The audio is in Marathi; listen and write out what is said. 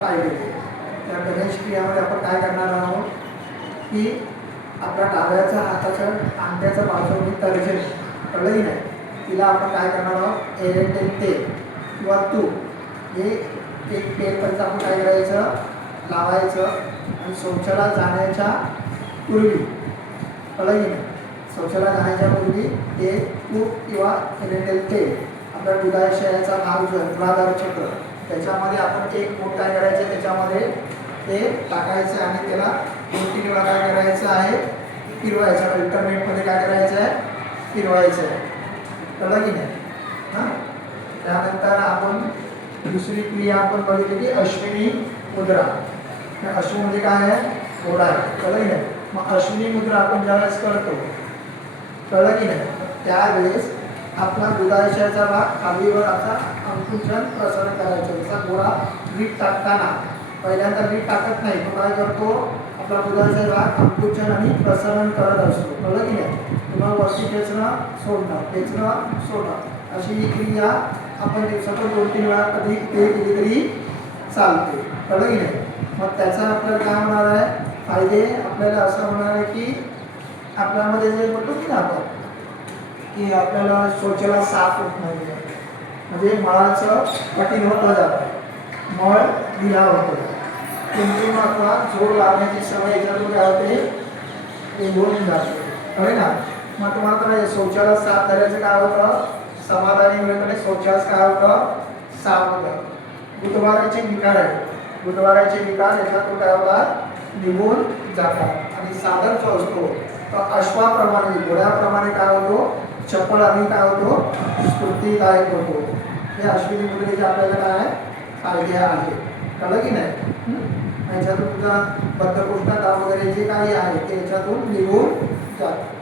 त्या गणेश क्रियामध्ये आपण काय करणार आहोत? की आपल्या डाव्याचा हाताच्या आंब्याचं बाजू तर्जन कळलंही नाही. तिला आपण काय करणार आहोत? एरेंटेल तेल किंवा तूप. हे एक तेल पण आपण काय करायचं? लावायचं आणि शौचाला जाण्याच्या पूर्वी कळलंही नाही. शौचाला जाण्याच्या पूर्वी ते तूप किंवा एरेंटेल तेल आपल्या दुधाशयाचा भाग जो आहे चक्र. त्याच्यामध्ये आपण एक बोट काय करायचं त्याच्यामध्ये ते टाकायचं आणि त्याला दोन तीन वेळा काय करायचं आहे. फिरवायचं इंटरनेटमध्ये काय करायचं आहे? फिरवायचं आहे. कळलं की नाही? हां? त्यानंतर आपण दुसरी क्रिया आपण बघितली की अश्विनी मुद्रा. अश्विन म्हणजे काय आहे? घोडा आहे. कळलं की नाही? मग अश्विनी मुद्रा आपण ज्यावेळेस करतो कळलं की नाही? त्यावेळेस आपला दुधाशयाचा भाग खालीवर असा अंकुचन प्रसरण करायचं. जसा गोळा मीठ टाकताना. पहिल्यांदा मीठ टाकत नाही तो काय करतो? आपला दुधाशय भाग अंकुचन आणि प्रसरण करत असतो. कळलं की नाही? किंवा वरती खेचणं सोडणं. खेचणं सोडणं. अशी ही क्रिया आपण दिवसातून दोन तीन वेळा कधी ते केली तरी चालते. कळलं की नाही? मग त्याचा आपल्याला काय होणार आहे? फायदे आपल्याला असं होणार आहे की आपल्यामध्ये जे म्हणतो की ना आपण? की आपल्याला शौचाला साफ होत नाही. म्हणजे मळाचं कठीण होतं जातं. मळ दिला होतो. किंतून अथवा जोड लावण्याची सवय याच्यातून काय होते निघून जाते. खरे ना? मग तुम्हाला तर शौचाला साफ झाल्याचं काय होतं? समाधानी मिळतं शौचास काय होतं? साफ होतं. बुधवाराचे निकाल आहे. बुधवाराचे याचा याच्यातून काय होतात निघून जातात. आणि साधन जो असतो तो अश्वाप्रमाणे घोड्याप्रमाणे काय होतो? चपळ आम्ही काय होतो स्फूर्तीदायक होतो. हे अश्विनी मुद्रेचे आपल्याला काय आहे? फायदे आहे कळलं की नाही? याच्यातून तुमचा तुझा दाम वगैरे जे काही आहे ते याच्यातून निघून जातं.